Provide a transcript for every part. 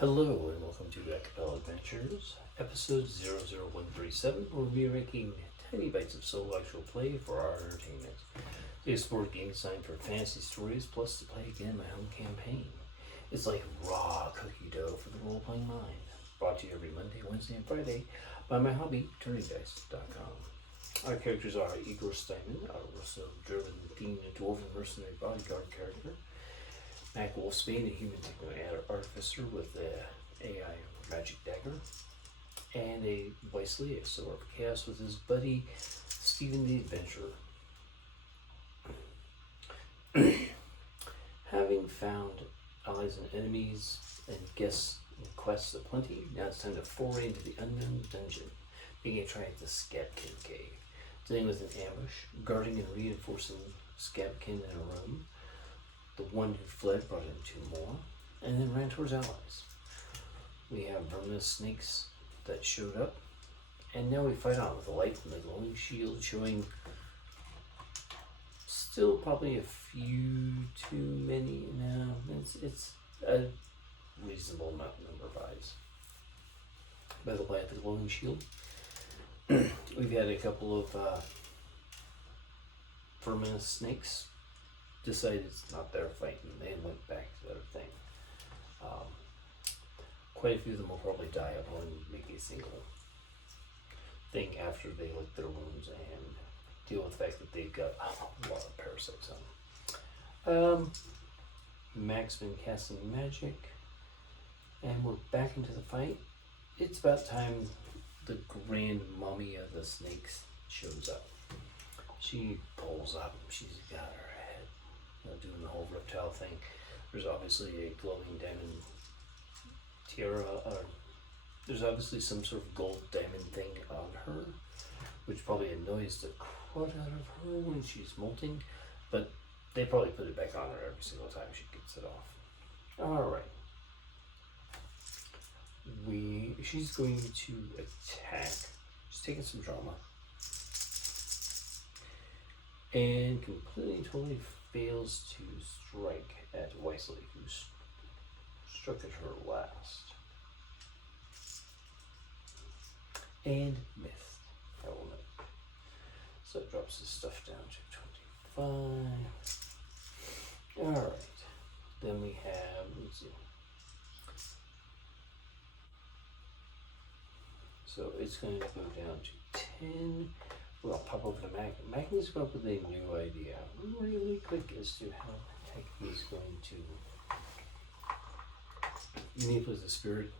Hello and welcome to Acapella Adventures, episode 00137, where we are making tiny bites of solo actual play for our entertainment. This board game designed for fantasy stories, plus to play again my home campaign. It's like raw cookie dough for the role-playing mind. Brought to you every Monday, Wednesday, and Friday by my hobby, TurningDice.com. Our characters are Igor Steinmann, our Russo-German themed Dwarven Mercenary Bodyguard character, Wolfsbane, a human Techno-Artificer with the AI magic Dagger, and a Wyesley, a Sower of Chaos with his buddy Stephen the Adventurer. Having found allies and enemies and guests and quests aplenty, now it's time to foray into the unknown dungeon, making a try at the Scabkin cave, dealing with an ambush, guarding and reinforcing Scabkin in a room. The one who fled brought in two more, and then ran towards allies. We have Verminous snakes that showed up, and now we fight on with a light from the glowing shield showing still probably a few too many. No, it's a reasonable number of eyes. By the way, the glowing shield, we've had a couple of Verminous snakes decided it's not their fight and they went back to their thing. Quite a few of them will probably die upon making a single thing after they lick their wounds and deal with the fact that they've got a lot of parasites on them. Mac's been casting magic and we're back into the fight. It's about time the grand mommy of the snakes shows up. She pulls up, she's got her doing the whole reptile thing. There's obviously a glowing diamond tiara. There's obviously some sort of gold diamond thing on her, which probably annoys the crud out of her when she's molting, but they probably put it back on her every single time she gets it off. Alright. She's going to attack. She's taking some drama. And completely, totally fails to strike at Wyseley, who struck at her last. And missed. I will note. So it drops his stuff down to 25. Alright. Then we have, let's see. So it's going to go down to 10. Well, I'll pop over to Mac. Mac needs to come up with a new idea really quick as to how the heck he's going to manipulate the spirit,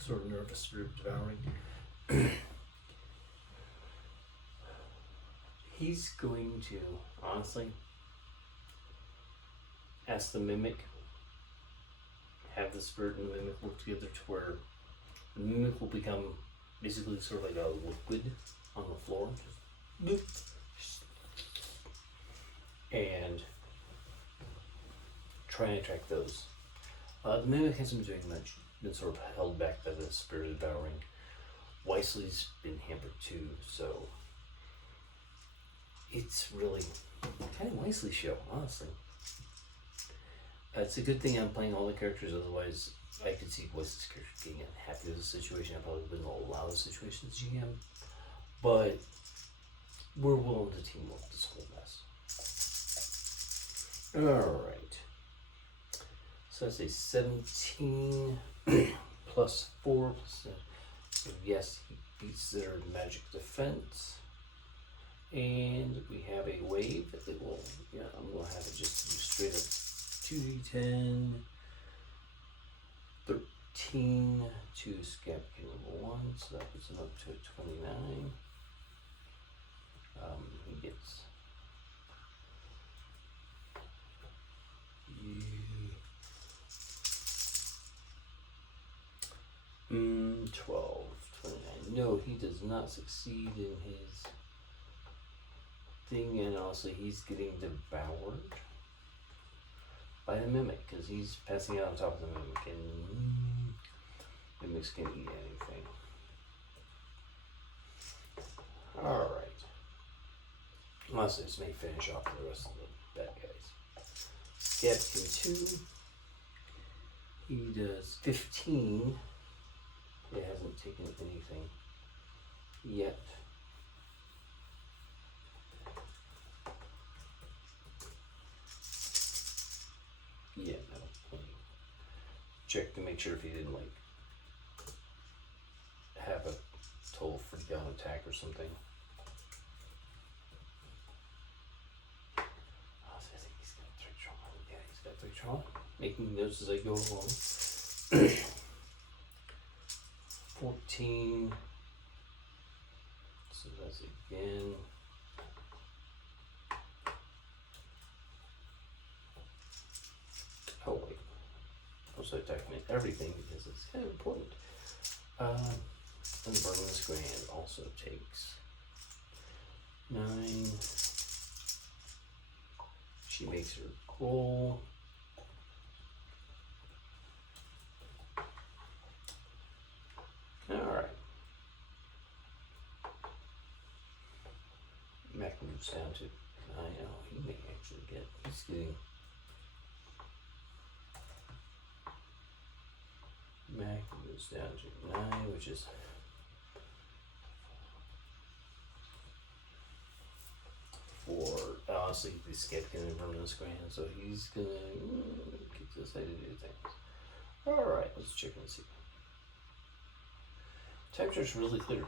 sort of nervous spirit devouring. He's going to, honestly, ask the mimic, have the spirit and the mimic work together to where the mimic will become basically sort of like a liquid on the floor, and try and attract those. The mimic hasn't been doing much, been sort of held back by the spirit devouring. Wyseley's been hampered too, so it's really kind of Wyesley show, honestly. It's a good thing I'm playing all the characters, otherwise I could see Wyesley's character being unhappy with the situation. I probably wouldn't allow the situation to GM. But we're willing to teamwork this whole mess. Alright. So that's a 17 plus 4 plus so yes, he beats their magic defense. And we have a wave that will, I'm gonna have it just do straight up 2d10, 13 to Scabkin level 1, so that puts him up to a 29. He gets 12, 29. No, he does not succeed in his thing, and also he's getting devoured by the mimic because he's passing out on top of the mimic, and mimics can eat anything. Alright. Honestly, this may finish off the rest of the bad guys. Scabkin 2. He does 15. He hasn't taken anything yet. Yeah, no. Check to make sure if he didn't like have a total freak out attack or something. Oh, I think he's got 3 trauma. Yeah, he's got 3 trauma. Making notes as I go along. 14. So that's again. Oh wait. Also attacking everything because it's kind of important. And Verminous Grand also takes 9. She makes her roll. Alright. Mac moves down to 9. Oh, he may actually get, he's getting. Mac moves down to 9, which is for honestly the Scabkin and Verminous Grand, so he's gonna get this how to do things. Alright, let's check and see. Temperature's really clear.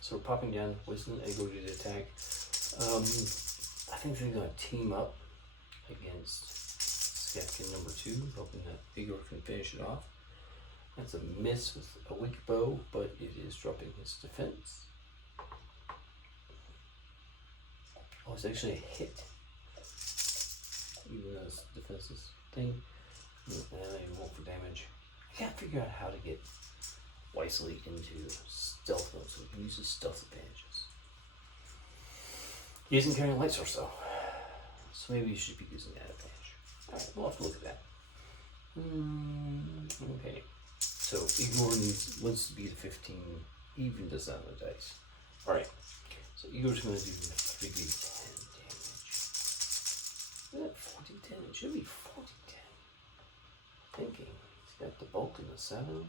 So we're popping down, Wyseley and Igor to the attack. I think they're gonna team up against Scabkin number 2, hoping that Igor can finish it off. That's a miss with a weak bow, but it is dropping his defense. Oh, it's actually a hit. Even though his defense is thing. And I roll for damage. I can't figure out how to get Wyseley into stealth mode so we can use his stealth advantages. He isn't carrying a light source though. So maybe you should be using that advantage. Alright, we'll have to look at that. Okay. So Igor wants to be the 15, even does that on the dice. Alright, so Igor's going to do 3d10 damage. Is that 40-10? It should be 40-10. Thinking. He's got the bolt and the 7.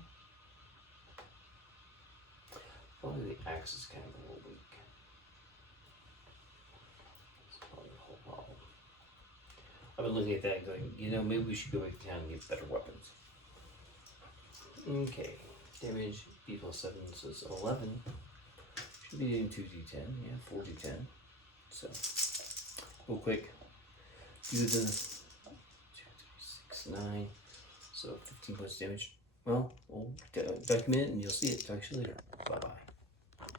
Probably the axe is kind of a little weak. That's probably the whole problem. I've been looking at that and going, you know, maybe we should go back to town and get better weapons. Okay, damage B plus 7 says 11. Should be doing 2d10, yeah, 4d10. So, real quick, do the 2, 3, 6, 9. So 15 points damage. Well, we'll back a minute and you'll see it. Talk to you later.